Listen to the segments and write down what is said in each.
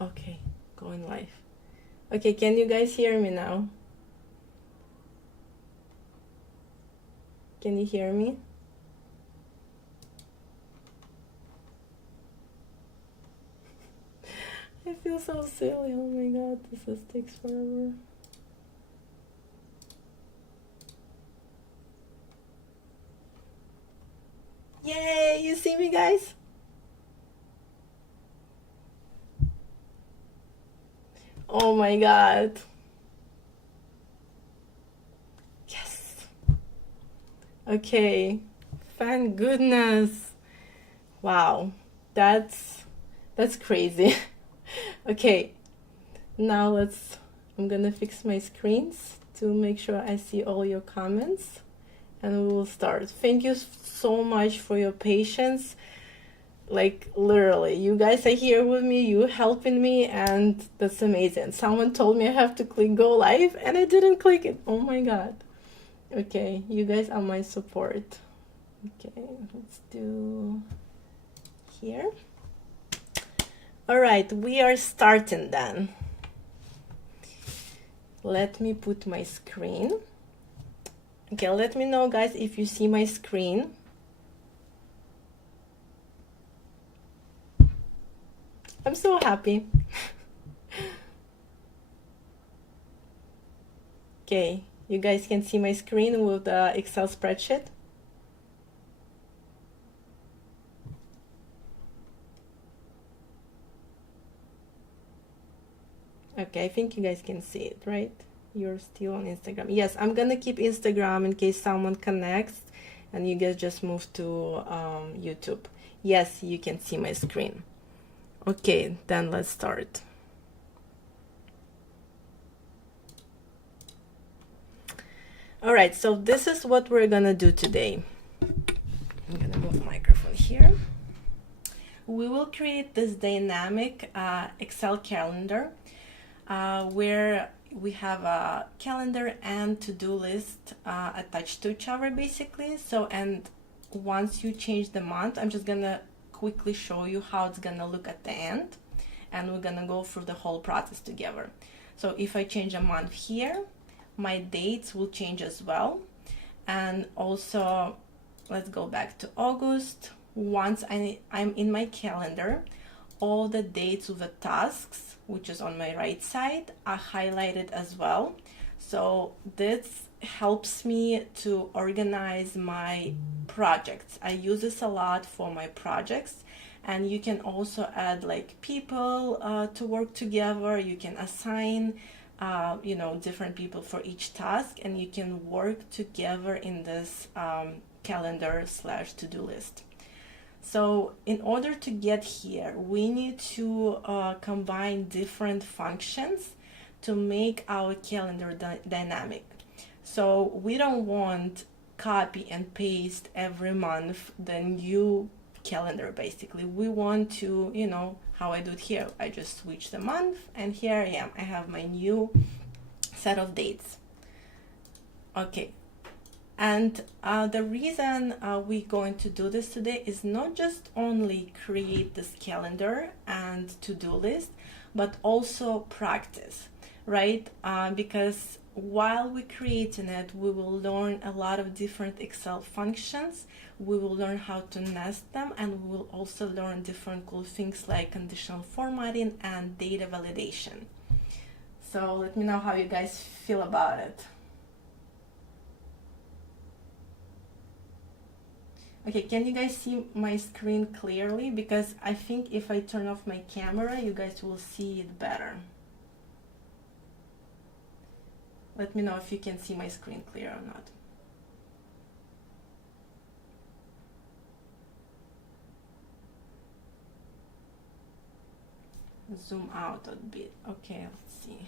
Okay, going live. Okay, can you guys hear me now? Can you hear me? I feel so silly. Oh my god, this takes forever. Yay, you see me, guys? Oh my god. Yes. Okay. Thank goodness. Wow. That's crazy. Okay. Now I'm gonna fix my screens to make sure I see all your comments, and we will start. Thank you so much for your patience. Like, literally, you guys are here with me, you helping me, and that's amazing. Someone told me I have to click go live and I didn't click it. Oh my god. Okay, you guys are my support. Okay, let's do here. All right, we are starting then. Let me put my screen. Okay, let me know, guys, if you see my screen. I'm so happy. Okay, you guys can see my screen with the Excel spreadsheet. Okay, I think you guys can see it, right? You're still on Instagram. Yes, I'm gonna keep Instagram in case someone connects and you guys just move to YouTube. Yes, you can see my screen. Okay, then let's start. All right, so this is what we're gonna do today. I'm gonna move the microphone here. We will create this dynamic Excel calendar where we have a calendar and to-do list attached to each other, basically. So, and once you change the month, I'm just gonna quickly show you how it's gonna look at the end, and we're gonna go through the whole process together. So if I change a month here, my dates will change as well. And also, let's go back to August. Once I'm in my calendar, all the dates with the tasks, which is on my right side, are highlighted as well. So this helps me to organize my projects. I use this a lot for my projects, and you can also add like people to work together. You can assign different people for each task, and you can work together in this calendar / to-do list. So in order to get here, we need to combine different functions to make our calendar dynamic. So we don't want copy and paste every month the new calendar. Basically, we want to, how I do it here. I just switch the month, and here I am. I have my new set of dates. Okay. And the reason we're going to do this today is not just only create this calendar and to-do list, but also practice, right? Because while we're creating it, we will learn a lot of different Excel functions. We will learn how to nest them, and we will also learn different cool things like conditional formatting and data validation. So let me know how you guys feel about it. Okay, can you guys see my screen clearly? Because I think if I turn off my camera, you guys will see it better. Let me know if you can see my screen clear or not. Zoom out a bit. Okay, let's see.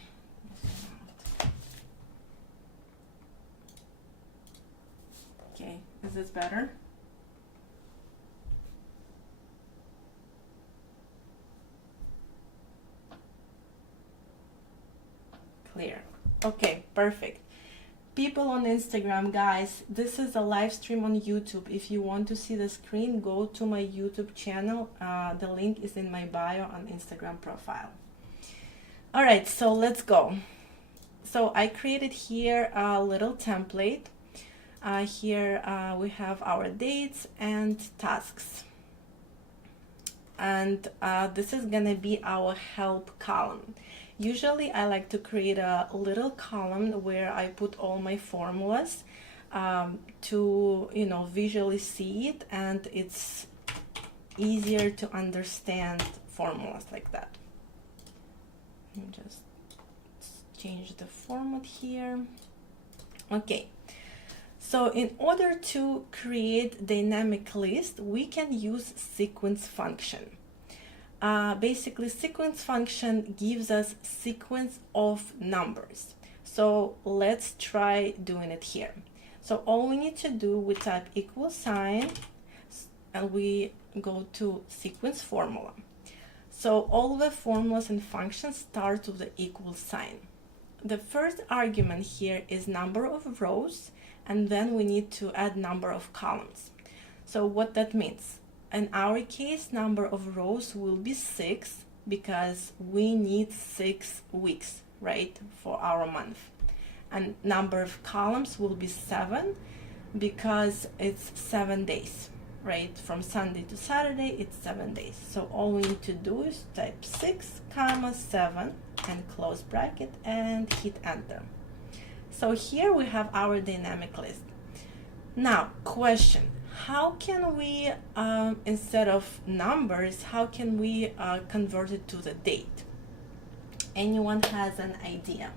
Okay, is this better? Clear. Okay, perfect. People on Instagram, guys, this is a live stream on YouTube. If you want to see the screen, go to my YouTube channel. The link is in my bio on Instagram profile. All right, so let's go. So I created here a little template. Here we have our dates and tasks. And this is gonna be our help column. Usually I like to create a little column where I put all my formulas to, you know, visually see it, and it's easier to understand formulas like that. Let me just change the format here. Okay, so in order to create dynamic list, we can use sequence function. Basically, sequence function gives us sequence of numbers. So let's try doing it here. So all we need to do, we type equal sign and we go to sequence formula. So all the formulas and functions start with the equal sign. The first argument here is number of rows, and then we need to add number of columns. So what that means, in our case, number of rows will be 6 because we need 6 weeks, right, for our month. And number of columns will be 7 because it's 7 days, right? From Sunday to Saturday, it's 7 days. So all we need to do is type 6, comma 7 and close bracket and hit enter. So here we have our dynamic list. Now, question, how can we, instead of numbers, how can we convert it to the date? Anyone has an idea?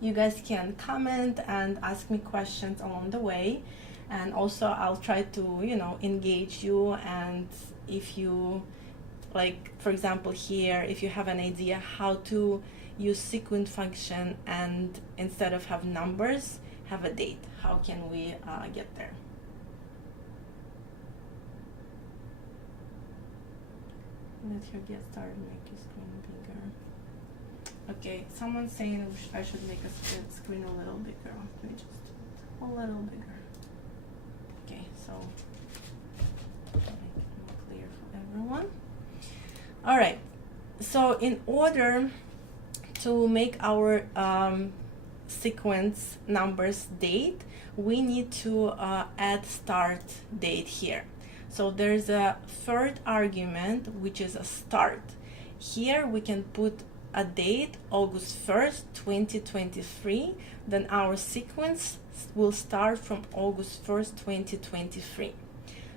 You guys can comment and ask me questions along the way. And also I'll try to, you know, engage you. And if you, like, for example, here, if you have an idea how to use sequence function and instead of have numbers, have a date, how can we get there? Let her get started, make your screen bigger. Okay, someone's saying I should make a screen a little bigger. Let me just do it a little bigger. Okay, so make it more clear for everyone. All right, so in order to make our sequence numbers date, we need to add start date here. So there's a third argument, which is a start. Here we can put a date, August 1st, 2023, then our sequence will start from August 1st, 2023.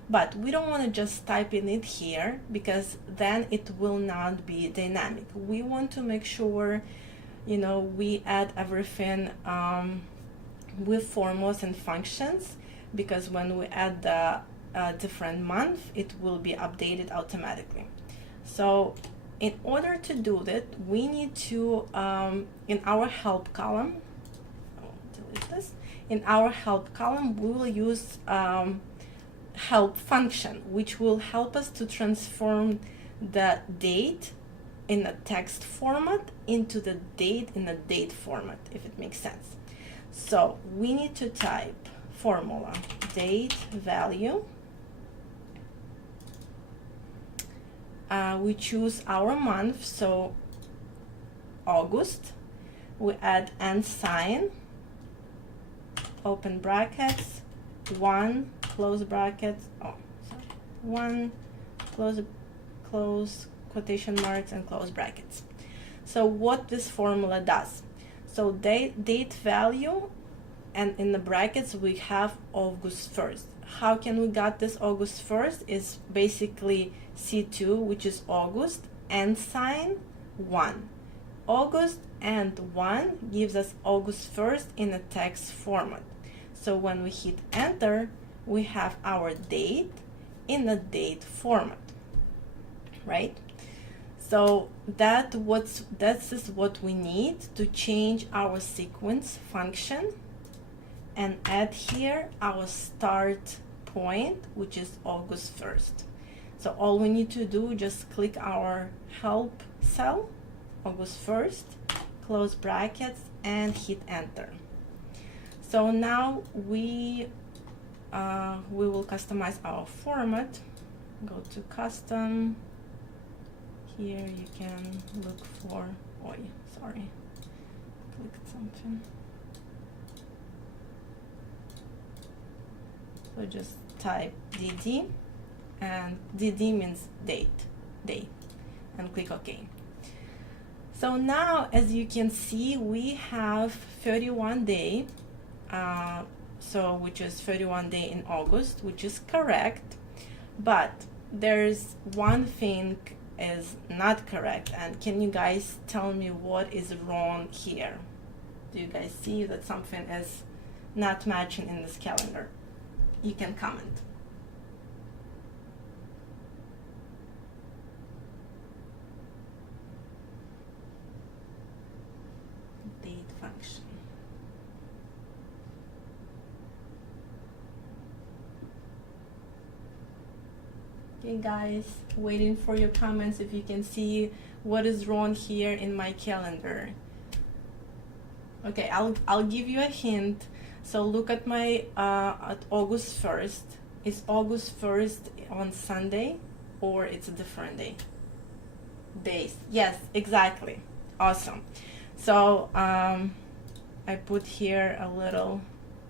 But we don't want to just type in it here because then it will not be dynamic. We want to make sure, you know, we add everything with formulas and functions, because when we add the different month, it will be updated automatically. So in order to do that, we need to, in our help column, delete this. In our help column, we will use help function, which will help us to transform the date in a text format into the date in a date format, if it makes sense. So we need to type formula date value. We choose our month, so August. We add and sign, open brackets, 1, close brackets, 1, close quotation marks and close brackets. So what this formula does, so date value, and in the brackets we have August 1st. How can we get this August 1st is basically C2, which is August, and sign 1. August and 1 gives us August 1st in a text format. So when we hit enter, we have our date in a date format, right? So that is what we need to change our sequence function and add here our start point, which is August 1st. So all we need to do, just click our help cell, August 1st, close brackets and hit enter. So now we will customize our format. Go to custom, Here you can look for, oh, sorry, clicked something. So just type DD, and DD means day, and click OK. So now, as you can see, we have 31 day, which is 31 day in August, which is correct, but there's one thing is not correct. And can you guys tell me what is wrong here? Do you guys see that something is not matching in this calendar? You can comment. Date function. Okay guys, waiting for your comments if you can see what is wrong here in my calendar. Okay, I'll give you a hint. So look at my at August 1st. Is August 1st on Sunday or it's a different day? Days. Yes, exactly. Awesome. So I put here a little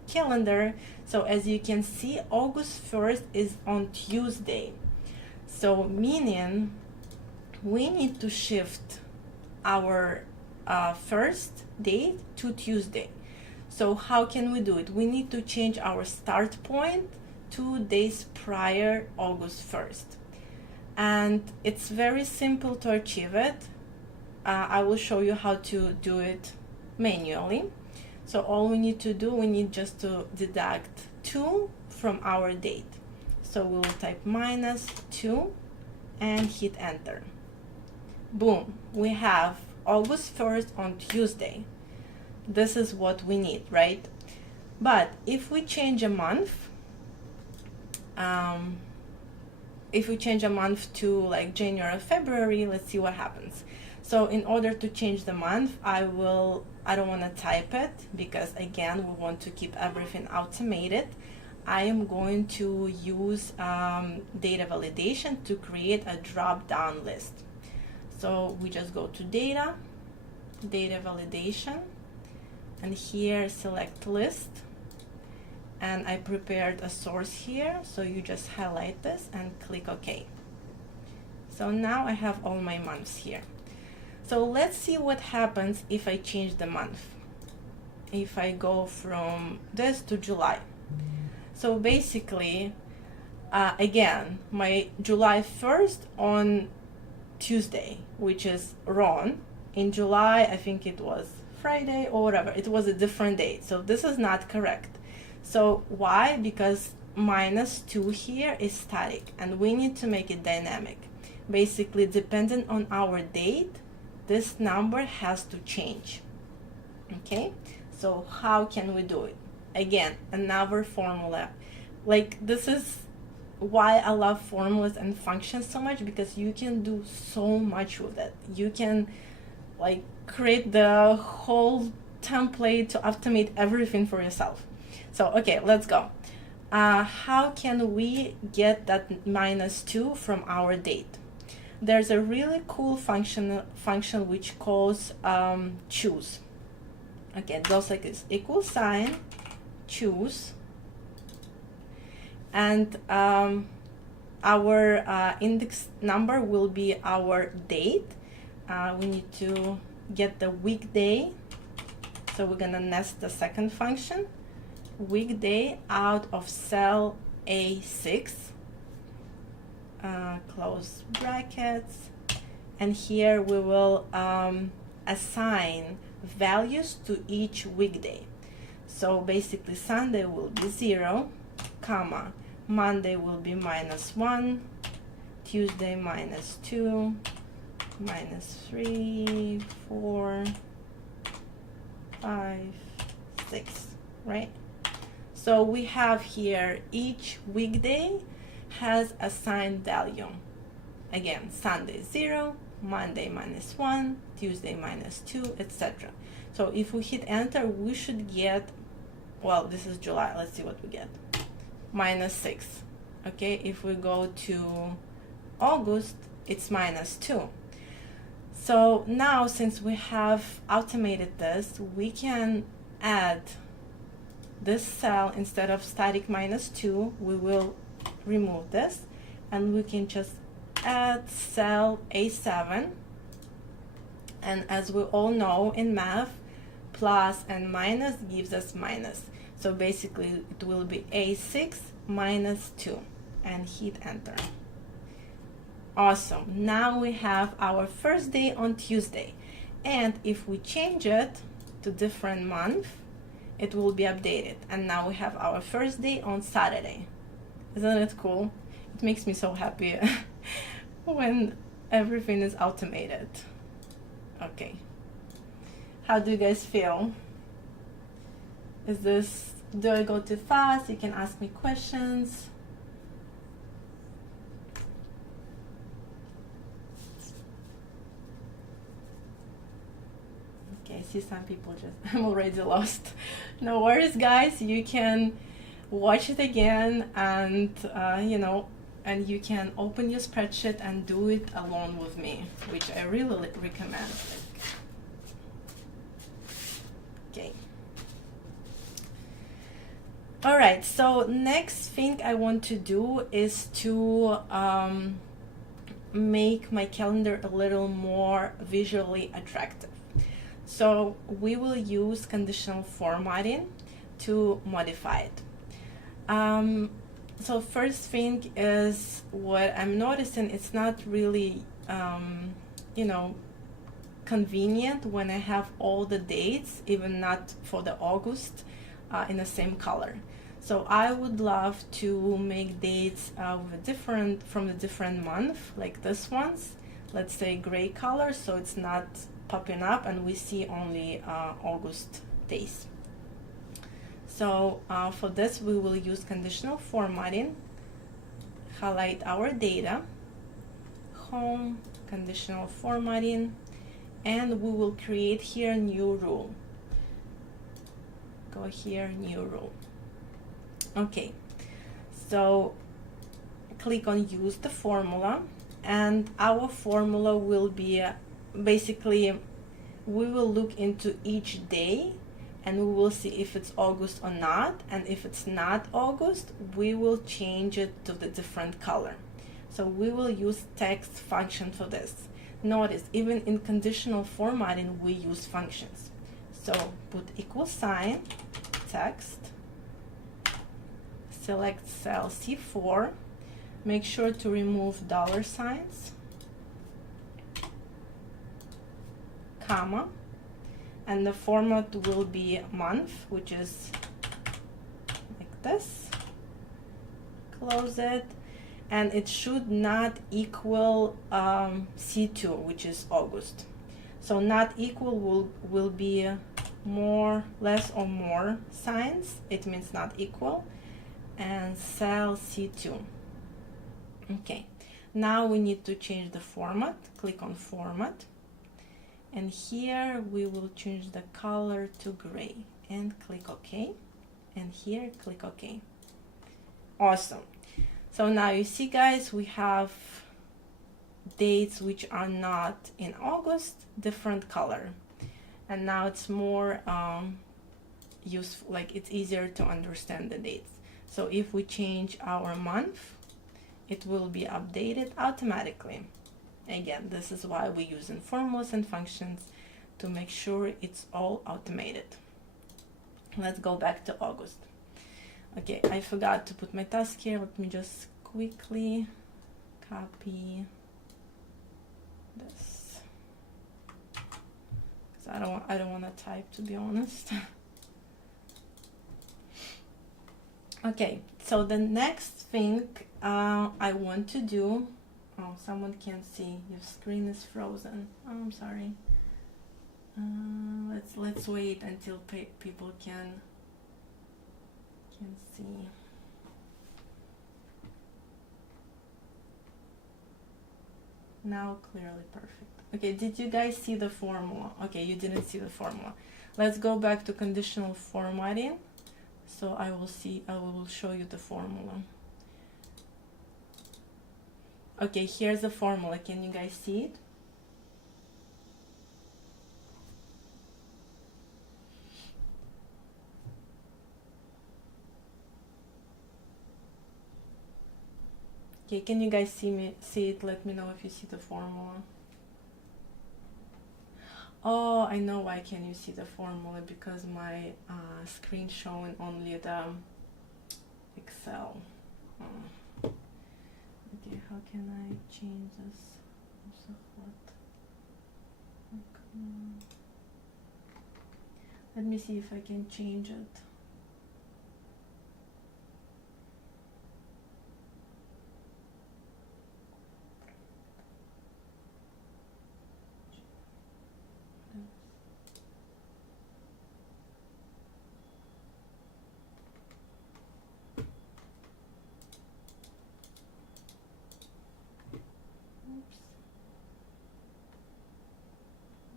calendar. So as you can see, August 1st is on Tuesday. So meaning we need to shift our first date to Tuesday. So how can we do it? We need to change our start point 2 days prior August 1st. And it's very simple to achieve it. I will show you how to do it manually. So all we need to do, we need just to deduct 2 from our date. So we will type -2 and hit enter. Boom, we have August 1st on Tuesday. This is what we need, right? But if we change a month, to like January or February, let's see what happens. So in order to change the month, I don't want to type it because again, we want to keep everything automated. I am going to use data validation to create a drop-down list. So we just go to data validation, and here select list, and I prepared a source here, so you just highlight this and click OK. So now I have all my months here. So let's see what happens if I change the month. If I go from this to July. So basically, again, my July 1st on Tuesday, which is wrong. In July, I think it was Friday or whatever. It was a different date. So this is not correct. So why? Because -2 here is static and we need to make it dynamic. Basically, depending on our date, this number has to change. Okay, so how can we do it? Again, another formula. Like, this is why I love formulas and functions so much, because you can do so much with it. You can like create the whole template to automate everything for yourself. So okay, let's go. How can we get that -2 from our date? There's a really cool function which calls choose. Okay, it goes like this: equal sign, choose, and our index number will be our date. We need to get the weekday, so we're gonna nest the second function, weekday, out of cell A6, close brackets, and here we will assign values to each weekday. So basically Sunday will be 0, comma, Monday will be -1, Tuesday -2, -3, 4, 5, 6, right? So we have here each weekday has assigned value. Again, Sunday 0, Monday -1, Tuesday -2, etc. So if we hit enter, we should get, well, this is July, let's see what we get. -6. Okay, if we go to August, it's -2. So now, since we have automated this, we can add this cell. Instead of static -2, we will remove this, and we can just add cell A7. And as we all know in math, plus and minus gives us minus. So basically it will be A6 -2, and hit enter. Awesome. Now we have our first day on Tuesday. And if we change it to different month, it will be updated. And now we have our first day on Saturday. Isn't it cool? It makes me so happy when everything is automated. Okay. How do you guys feel? Do I go too fast? You can ask me questions. Okay, I see some people I'm already lost. No worries, guys. You can watch it again, and and you can open your spreadsheet and do it alone with me, which I really recommend. Okay. All right, so next thing I want to do is to make my calendar a little more visually attractive. So we will use conditional formatting to modify it. So first thing is, what I'm noticing, it's not really convenient when I have all the dates, even not for the August, in the same color. So I would love to make dates from the different month, like this ones. Let's say gray color, so it's not popping up and we see only August days. So for this we will use conditional formatting, highlight our data, home, conditional formatting, and we will create here a new rule. Go here, new rule. Okay, so click on use the formula, and our formula will be basically, we will look into each day and we will see if it's August or not, and if it's not August, we will change it to the different color. So we will use text function for this. Notice, even in conditional formatting, we use functions. So put equal sign, text, select cell C4, make sure to remove dollar signs, comma, and the format will be month, which is like this. Close it, and it should not equal C2, which is August. So not equal will be more, less or more signs. It means not equal, and cell C2. Okay, now we need to change the format. Click on format. And here we will change the color to gray and click OK. And here click OK. Awesome. So now you see, guys, we have dates which are not in August, different color. And now it's more useful, like it's easier to understand the dates. So if we change our month, it will be updated automatically. Again, this is why we use formulas and functions, to make sure it's all automated. Let's go back to August. Okay, I forgot to put my task here. Let me just quickly copy this, because I don't want to type, to be honest. Okay, so the next thing I want to do. Oh, someone can't see. Your screen is frozen. Oh, I'm sorry. Let's wait until people can see. Now clearly perfect. Okay, did you guys see the formula? Okay, you didn't see the formula. Let's go back to conditional formatting. So I will show you the formula. Okay, here's the formula. Can you guys see it? Okay, can you guys see it? Let me know if you see the formula. Oh, I know why can you see the formula, because my screen showing only the Excel. Okay, how can I change this? So what? Let me see if I can change it. Oops.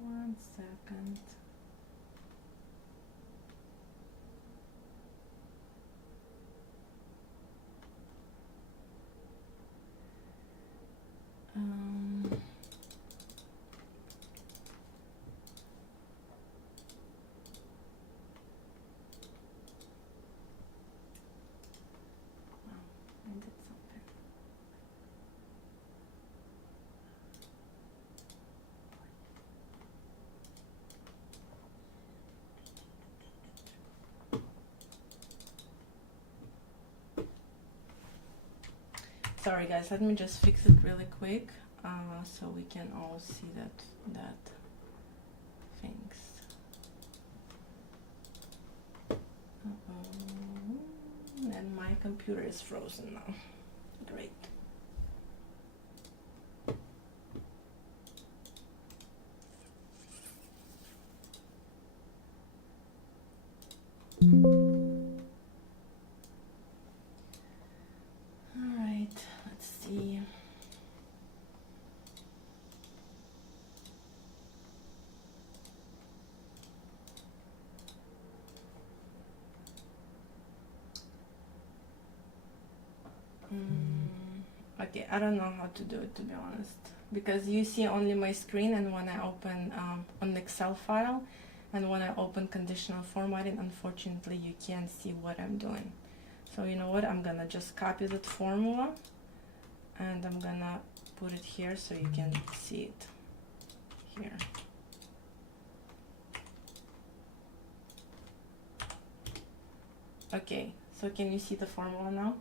1 second. I did something. Sorry guys, let me just fix it really quick so we can all see that things. And my computer is frozen now. Great. All right, let's see. Okay, I don't know how to do it, to be honest, because you see only my screen, and when I open an Excel file, and when I open conditional formatting, unfortunately you can't see what I'm doing. So you know what, I'm gonna just copy that formula and I'm gonna put it here so you can see it here. Okay, so can you see the formula now?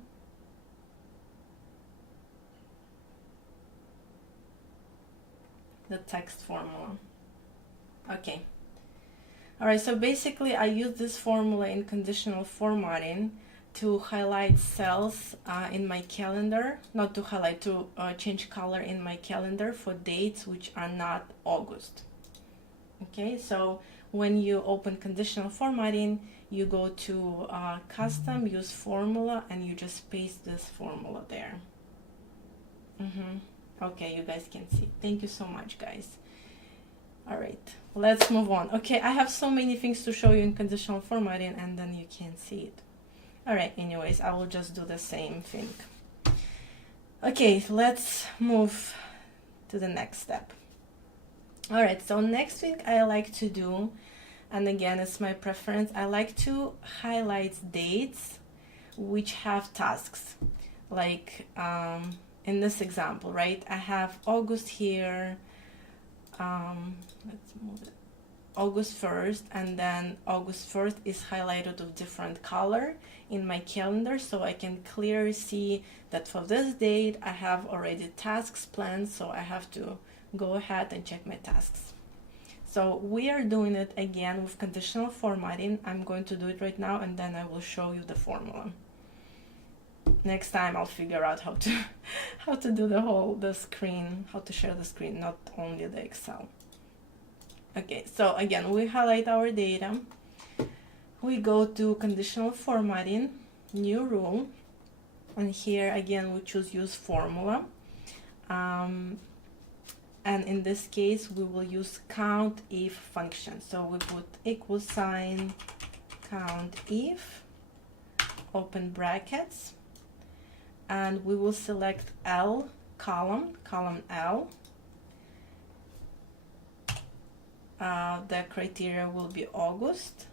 The text formula. Okay. All right, so basically I use this formula in conditional formatting to highlight cells in my calendar, not to highlight, to change color in my calendar for dates which are not August. Okay, so when you open conditional formatting, you go to custom, use formula, and you just paste this formula there. Okay, you guys can see. Thank you so much, guys. All right, let's move on. Okay, I have so many things to show you in conditional formatting, and then you can't see it. All right, anyways, I will just do the same thing. Okay, let's move to the next step. All right, so next thing I like to do, and again, it's my preference, I like to highlight dates which have tasks. Like in this example, right? I have August here, let's move it, August 1st, and then August 1st is highlighted with different color in my calendar, so I can clearly see that for this date I have already tasks planned, so I have to go ahead and check my tasks. So we are doing it again with conditional formatting. I'm going to do it right now, and then I will show you the formula. Next time I'll figure out how to do the screen, how to share the screen, not only the Excel. Okay, so again, we highlight our data. We go to conditional formatting, new rule, and here again we choose use formula. And in this case we will use count if function. So we put equal sign count if, open brackets, and we will select L column L. The criteria will be August,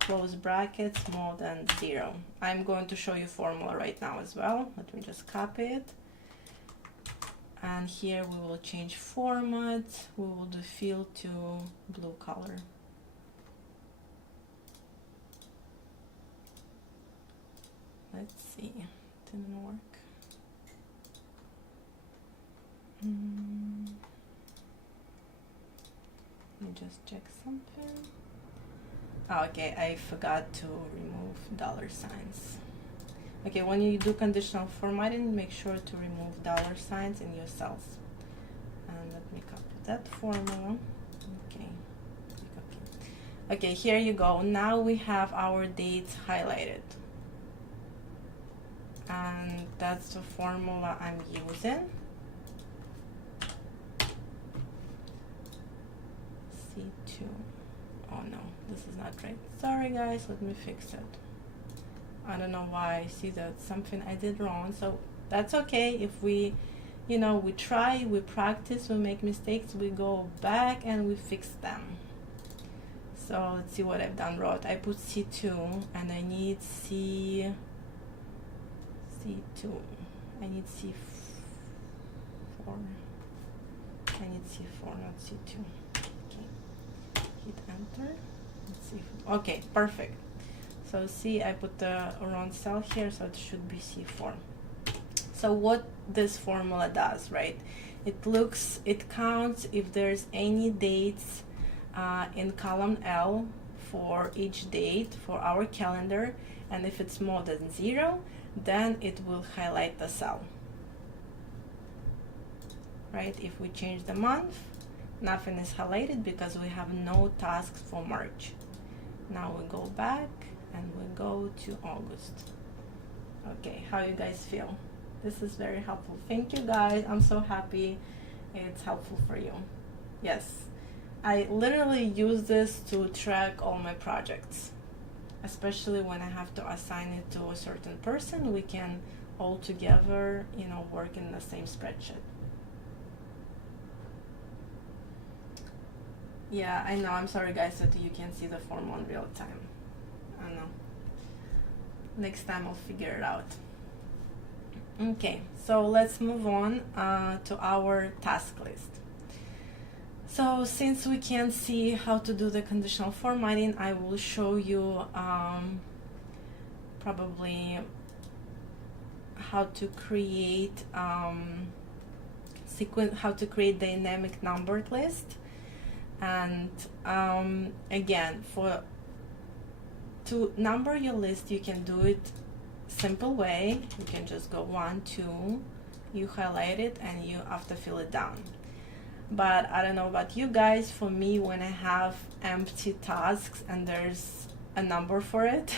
close brackets, more than 0. I'm going to show you formula right now as well. Let me just copy it And here we will change format. We will do fill to blue color. Let's see, didn't work. Let me just check something. Oh, okay, I forgot to remove dollar signs. Okay, when you do conditional formatting, make sure to remove dollar signs in your cells. And let me copy that formula. Okay, okay, here you go. Now we have our dates highlighted. And that's the formula I'm using. C2. Oh no, this is not right. Sorry guys, let me fix it. I don't know why I see that something I did wrong. So that's okay. If we, you know, we try, we practice, we make mistakes, we go back and we fix them. So let's see what I've done wrong. I put C2 and I need C2. I need C4. I need C4, not C2. Okay. Hit enter. Let's see. Okay, perfect. So see, I put the wrong cell here, so it should be C4. So what this formula does, right? It counts if there's any dates in column L for each date for our calendar, and if it's more than 0, then it will highlight the cell. Right? If we change the month, nothing is highlighted because we have no tasks for March. Now we go back and we go to August. Okay, how you guys feel? This is very helpful. Thank you guys. I'm so happy it's helpful for you. Yes, I literally use this to track all my projects, especially when I have to assign it to a certain person. We can all together, you know, work in the same spreadsheet. Yeah, I know. I'm sorry guys that you can't see the formula in real time. I know. Next time I'll figure it out. Okay, so let's move on to our task list. So since we can't see how to do the conditional formatting, I will show you probably how to create how to create dynamic numbered list. And again, to number your list, you can do it simple way. You can just go 1, 2, you highlight it and you have to fill it down. But I don't know about you guys, for me, when I have empty tasks and there's a number for it,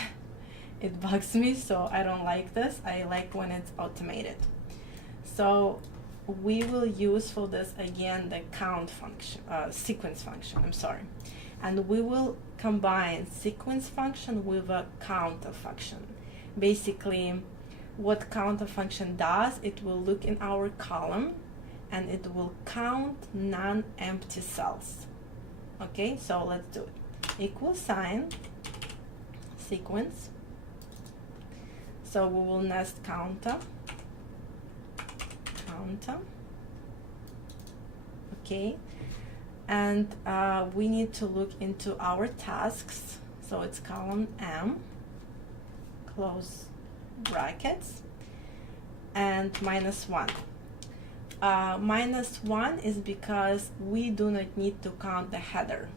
it bugs me, so I don't like this. I like when it's automated. So we will use for this again the count function, sequence function, I'm sorry. And we will combine sequence function with a counter function. Basically, what counter function does, it will look in our column and it will count non-empty cells. Okay, so let's do it. Equal sign, sequence. So we will nest counter. Okay, and we need to look into our tasks. So it's column M, close brackets, and -1. -1 is because we do not need to count the header,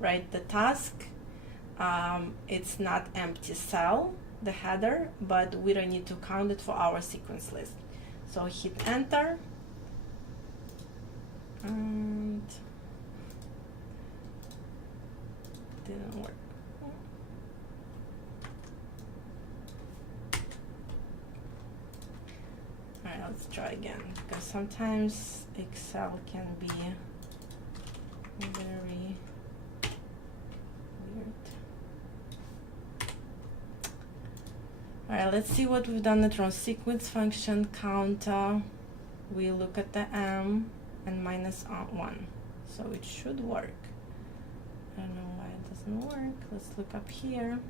right? The task, it's not empty cell, the header, but we don't need to count it for our sequence list. So hit enter, and didn't work. Alright, let's try again, because sometimes Excel can be very weird. Alright, let's see what we've done it wrong. Sequence function, counter, we look at the M and -1. So it should work. I don't know why it doesn't work. Let's look up here.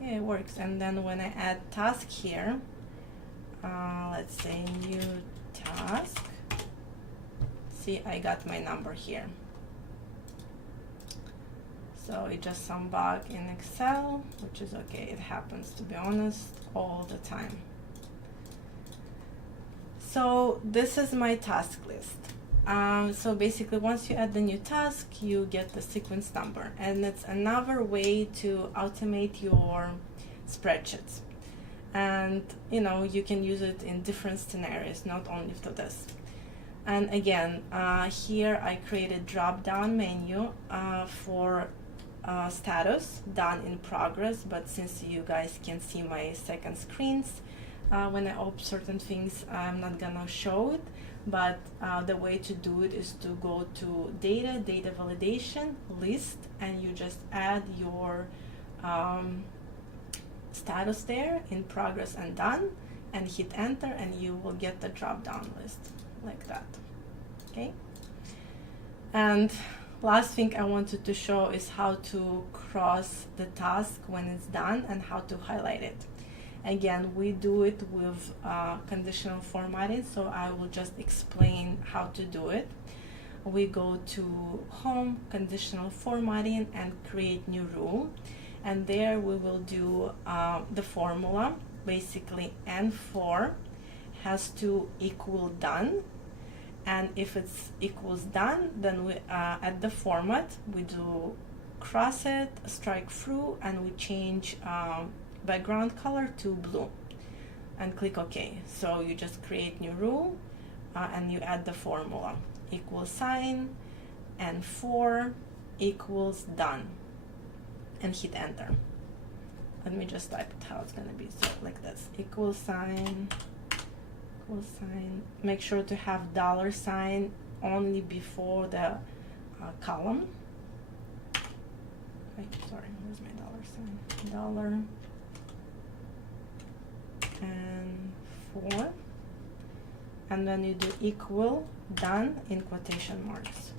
Yeah, it works. And then when I add task here, let's say new task, see I got my number here. So it's just some bug in Excel, which is okay. It happens, to be honest, all the time. So this is my task list. So basically, once you add the new task, you get the sequence number, and it's another way to automate your spreadsheets. And you can use it in different scenarios, not only for this. And again, here I created drop-down menu for status, done in progress, but since you guys can see my second screens, when I open certain things, I'm not gonna show it, but the way to do it is to go to data validation, list, and you just add your status there, in progress and done, and hit enter, and you will get the drop-down list like that. Okay. And last thing I wanted to show is how to cross the task when it's done and how to highlight it. Again, we do it with conditional formatting, so I will just explain how to do it. We go to Home, Conditional Formatting, and Create New Rule. And there we will do the formula. Basically, N4 has to equal done. And if it's equals done, then we at the format, we do cross it, strike through, and we change background color to blue and click OK. So you just create new rule and you add the formula. Equal sign and 4 equals done and hit enter. Let me just type it how it's going to be. So like this, equal sign, make sure to have $sign only before the column. Wait, sorry, where's my $sign? Dollar and 4, and then you do equal done in quotation marks.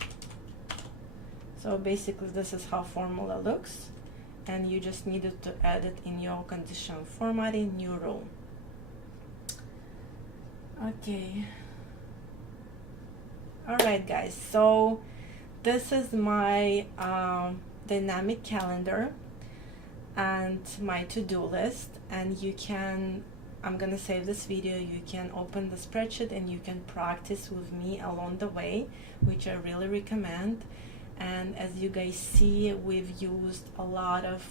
So basically this is how formula looks, and you just needed to add it in your conditional formatting new rule. Okay. Alright guys, so this is my dynamic calendar and my to-do list, and you can, I'm gonna save this video, you can open the spreadsheet and you can practice with me along the way, which I really recommend. And as you guys see, we've used a lot of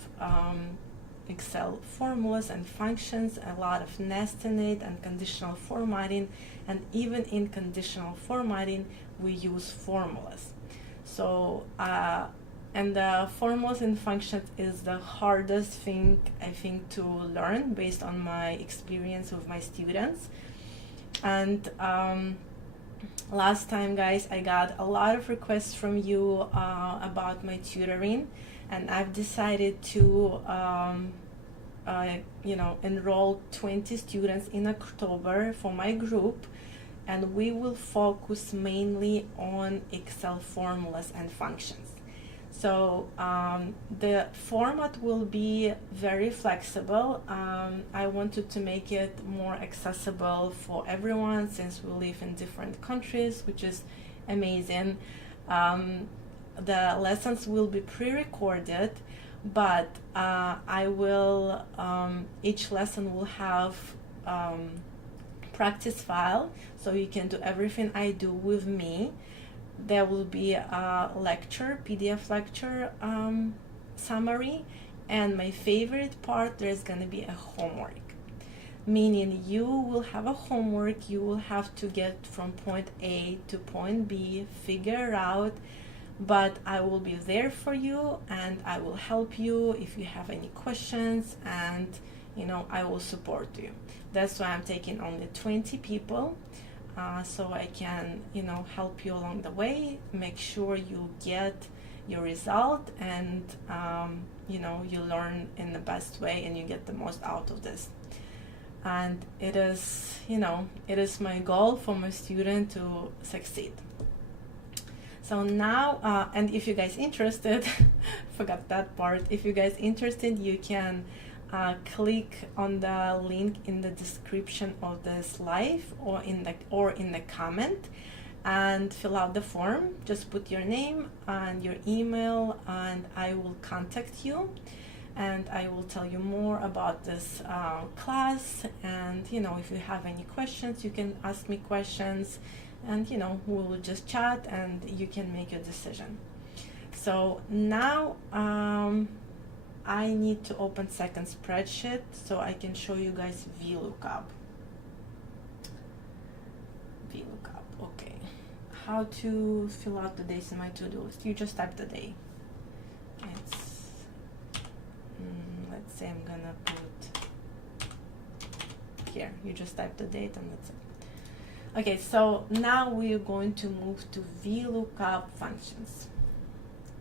Excel formulas and functions, a lot of nesting it and conditional formatting, and even in conditional formatting we use formulas. So and the formulas and functions is the hardest thing I think to learn based on my experience with my students. And last time guys, I got a lot of requests from you about my tutoring, and I've decided to enroll 20 students in October for my group, and we will focus mainly on Excel formulas and functions. So the format will be very flexible. I wanted to make it more accessible for everyone since we live in different countries, which is amazing. The lessons will be pre-recorded, but I will, each lesson will have practice file, so you can do everything I do with me. There will be a lecture, PDF lecture summary, and my favorite part, there's going to be a homework. Meaning you will have a homework, you will have to get from point A to point B, figure out, but I will be there for you and I will help you if you have any questions, and I will support you. That's why I'm taking only 20 people. So I can, help you along the way, make sure you get your result, and, you learn in the best way and you get the most out of this. And it is, it is my goal for my student to succeed. So now, and if you guys interested, forgot that part, if you guys interested, you can click on the link in the description of this live or in the comment, and fill out the form. Just put your name and your email, and I will contact you, and I will tell you more about this class. And if you have any questions, you can ask me questions, and we will just chat and you can make your decision. So now I need to open second spreadsheet so I can show you guys VLOOKUP. Okay. How to fill out the days in my to-do list? You just type the day. Let's say I'm gonna put here. You just type the date and that's it. Okay, so now we're going to move to VLOOKUP functions.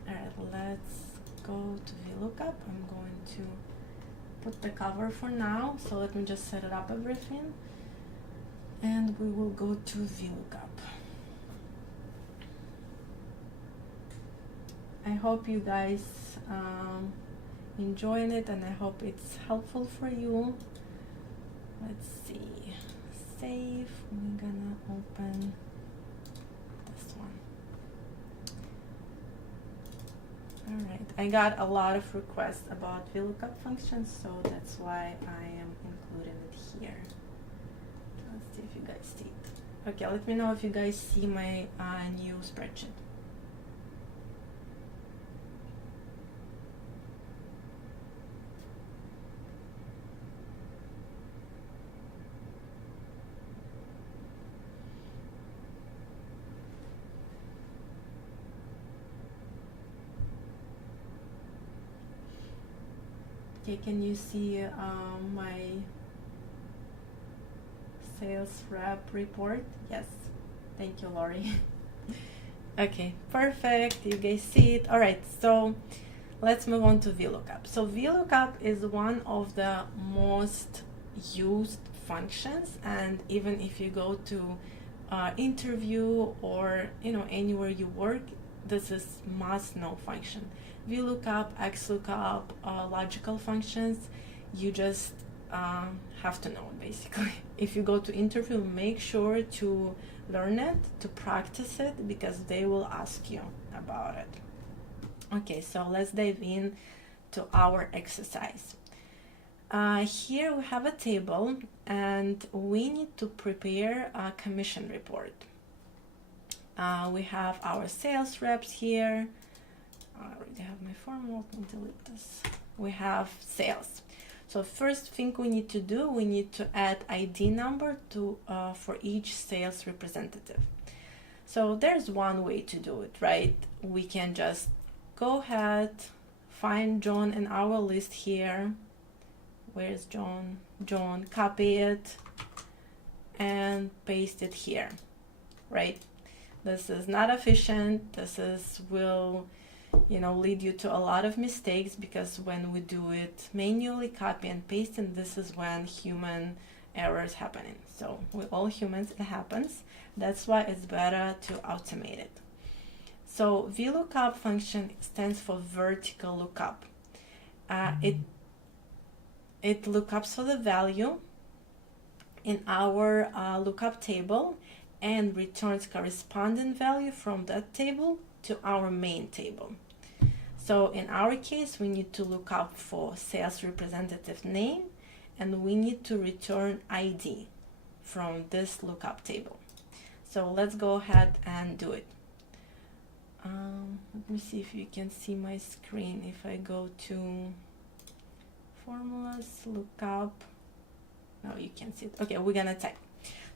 All right, let's go to VLOOKUP. I'm going to put the cover for now. So let me just set it up everything, and we will go to VLOOKUP. I hope you guys enjoying it, and I hope it's helpful for you. Let's see. Save. We're gonna open this one. Alright, I got a lot of requests about VLOOKUP functions, so that's why I am including it here. Let's see if you guys see it. Okay, let me know if you guys see my new spreadsheet. Okay, can you see my sales rep report? Yes, thank you, Lori. Okay, perfect, you guys see it. All right, so let's move on to VLOOKUP. So VLOOKUP is one of the most used functions, and even if you go to interview or anywhere you work, this is must-know function. VLOOKUP, XLOOKUP, logical functions, you just have to know it basically. If you go to interview, make sure to learn it, to practice it, because they will ask you about it. Okay, so let's dive in to our exercise. Here we have a table, and we need to prepare a commission report. We have our sales reps here. I already have my formula. Let me delete this. We have sales. So first thing we need to do, we need to add ID number to for each sales representative. So there's one way to do it, right? We can just go ahead, find John in our list here. Where's John? John, copy it and paste it here, right? This is not efficient. This will lead you to a lot of mistakes, because when we do it manually, copy and paste, and this is when human errors happening. So with all humans it happens. That's why it's better to automate it. So VLOOKUP function stands for vertical lookup. It lookups for the value in our lookup table and returns corresponding value from that table to our main table. So in our case, we need to look up for sales representative name, and we need to return ID from this lookup table. So let's go ahead and do it. Let me see if you can see my screen. If I go to formulas, lookup, no, you can't see it. Okay, we're gonna type.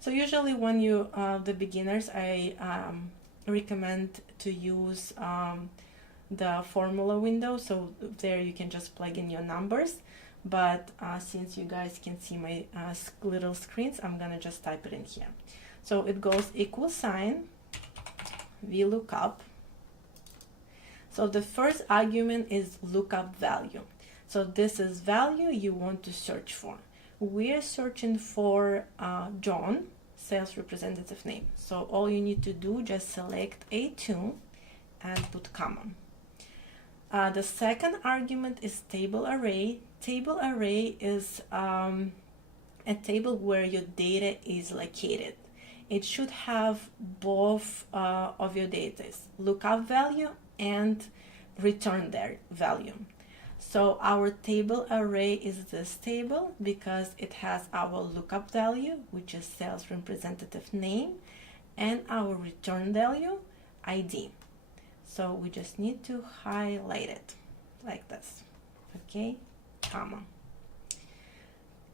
So usually when you the beginners, I recommend to use the formula window, so there you can just plug in your numbers, but since you guys can see my little screens, I'm gonna just type it in here. So it goes equal sign VLOOKUP. So the first argument is lookup value. So this is value you want to search for. We're searching for John, sales representative name. So all you need to do, just select A2 and put comma. The second argument is table array. Table array is a table where your data is located. it should have both of your data, lookup value and return their value. So our table array is this table because it has our lookup value, which is sales representative name, and our return value, ID. So we just need to highlight it like this, okay, comma.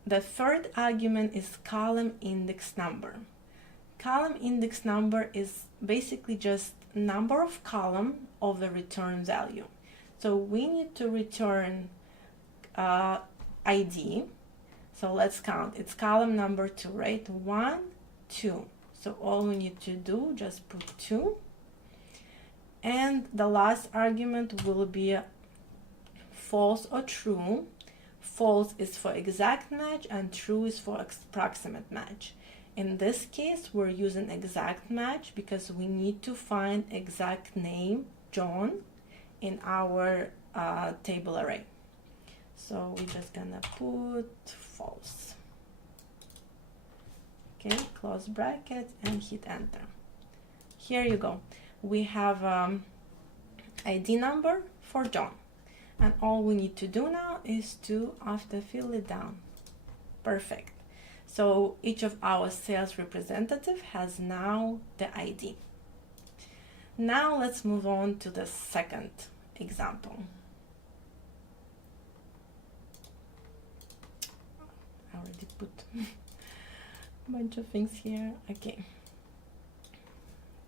The third argument is column index number. Column index number is basically just number of column of the return value. So we need to return ID. So let's count. It's column number 2, right? 1, 2. So all we need to do, just put 2. And the last argument will be false or true. False is for exact match and true is for approximate match. In this case, we're using exact match because we need to find exact name, John, in our table array. So we're just gonna put false. Okay, close bracket and hit enter. Here you go. We have ID number for John. And all we need to do now is to autofill it down. Perfect. So each of our sales representative has now the ID. Now let's move on to the second example. I already put a bunch of things here. Okay.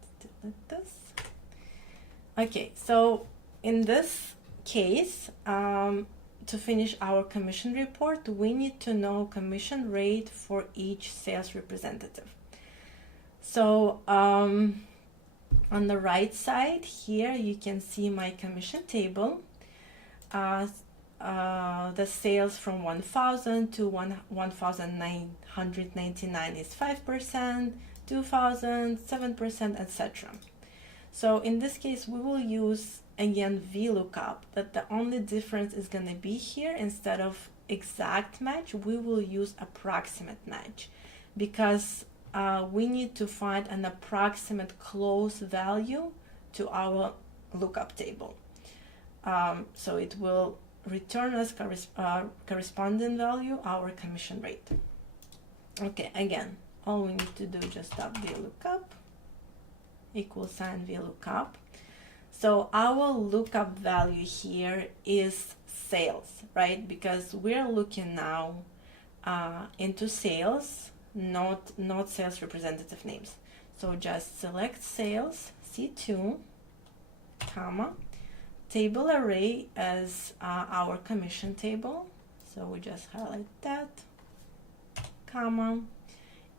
Let's delete this. Okay, so in this case, to finish our commission report, we need to know commission rate for each sales representative. So on the right side here, you can see my commission table. The sales from 1,000 to 1,999 is 5%, 2,000, 7%, etc. So in this case, we will use again VLOOKUP, but the only difference is going to be here, instead of exact match, we will use approximate match, because we need to find an approximate close value to our lookup table. So it will return as corresponding value our commission rate. Okay, again, all we need to do is just stop VLOOKUP, =, VLOOKUP. So our lookup value here is sales, right? Because we're looking now into sales, not sales representative names. So just select sales, C2, comma, table array as our commission table. So we just highlight that, comma,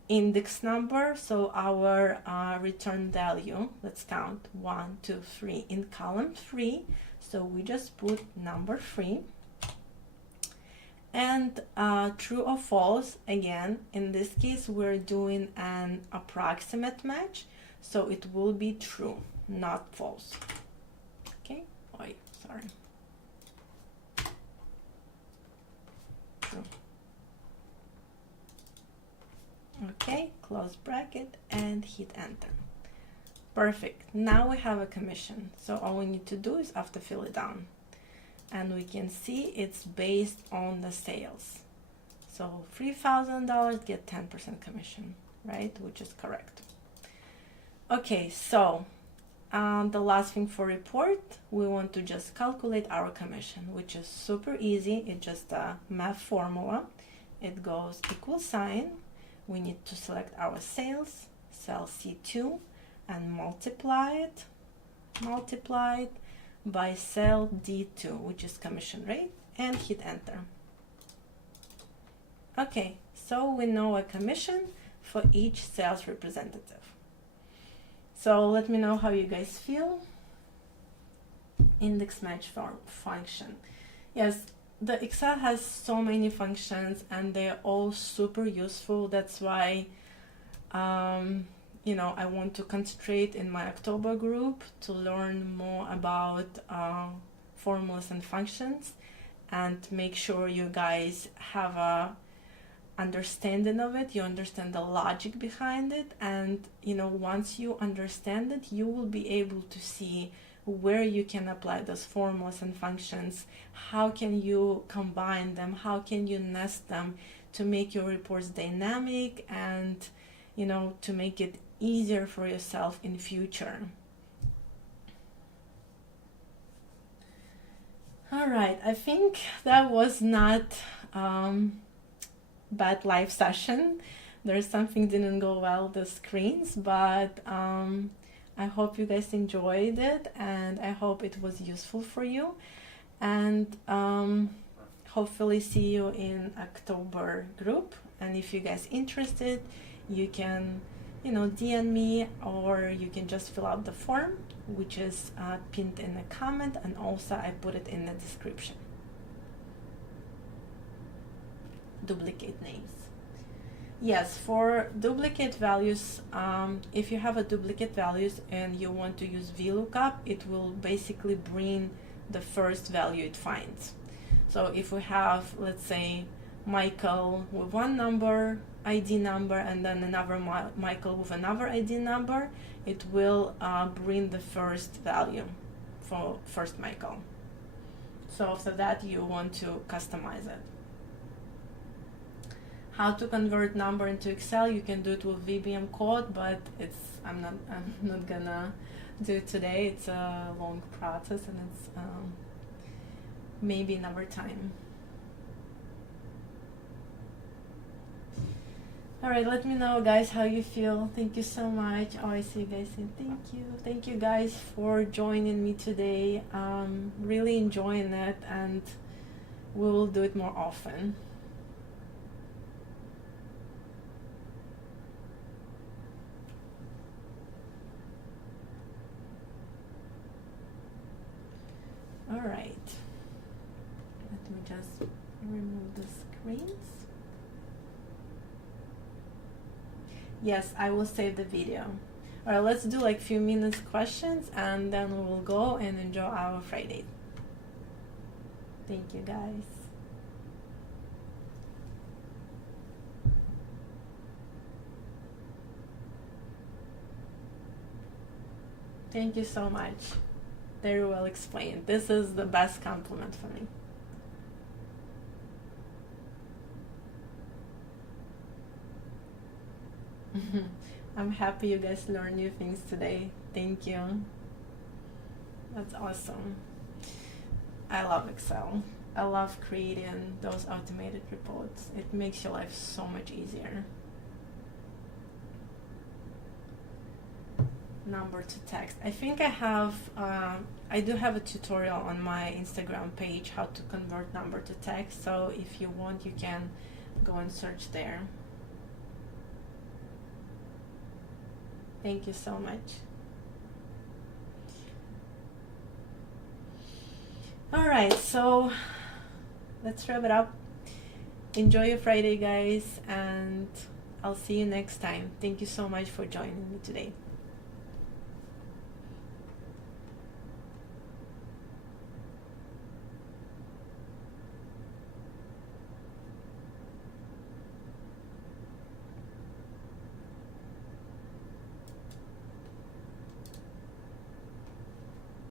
index number, so our return value, let's count 1, 2, 3 in column 3, so we just put number 3, and true or false. Again, in this case we're doing an approximate match, so it will be true, not false. Okay, sorry, true. Okay, close bracket and hit enter. Perfect. Now we have a commission. So all we need to do is autofill it down. And we can see it's based on the sales. So $3,000 get 10% commission, right? Which is correct. Okay, so the last thing for report, we want to just calculate our commission, which is super easy. It's just a math formula. It goes =. We need to select our sales, cell C2, and multiply it by cell D2, which is commission rate, and hit enter. Okay, so we know a commission for each sales representative. So let me know how you guys feel. Index match function. Yes, the Excel has so many functions and they're all super useful. That's why you know, I want to concentrate in my October group to learn more about formulas and functions, and make sure you guys have a understanding of it, you understand the logic behind it, and once you understand it, you will be able to see where you can apply those formulas and functions, how can you combine them, how can you nest them to make your reports dynamic and to make it easier for yourself in future. All right, I think that was not bad live session. There's something didn't go well, the screens, but I hope you guys enjoyed it, and I hope it was useful for you, and hopefully see you in October group. And if you guys interested, you can DM me, or you can just fill out the form, which is pinned in the comment, and also I put it in the description. Duplicate names. Yes, for duplicate values, if you have a duplicate values and you want to use VLOOKUP, it will basically bring the first value it finds. So if we have, let's say, Michael with one number, ID number, and then another Michael with another ID number, it will bring the first value for first Michael. So after that, you want to customize it. How to convert number into Excel? You can do it with VBM code, but I'm not gonna do it today. It's a long process, and it's maybe another time. All right, let me know, guys, how you feel. Thank you so much. Oh, I see you guys saying thank you. Thank you, guys, for joining me today. Really enjoying it, and we will do it more often. All right. Let me just remove the screens. Yes, I will save the video. All right, let's do like few minutes questions, and then we will go and enjoy our Friday. Thank you, guys. Thank you so much. Very well explained. This is the best compliment for me. I'm happy you guys learned new things today. Thank you. That's awesome. I love Excel. I love creating those automated reports. It makes your life so much easier. Number to text. I think I do have a tutorial on my Instagram page how to convert number to text. So if you want, you can go and search there. Thank you so much. All right, so let's wrap it up. Enjoy your Friday, guys, and I'll see you next time. Thank you so much for joining me today.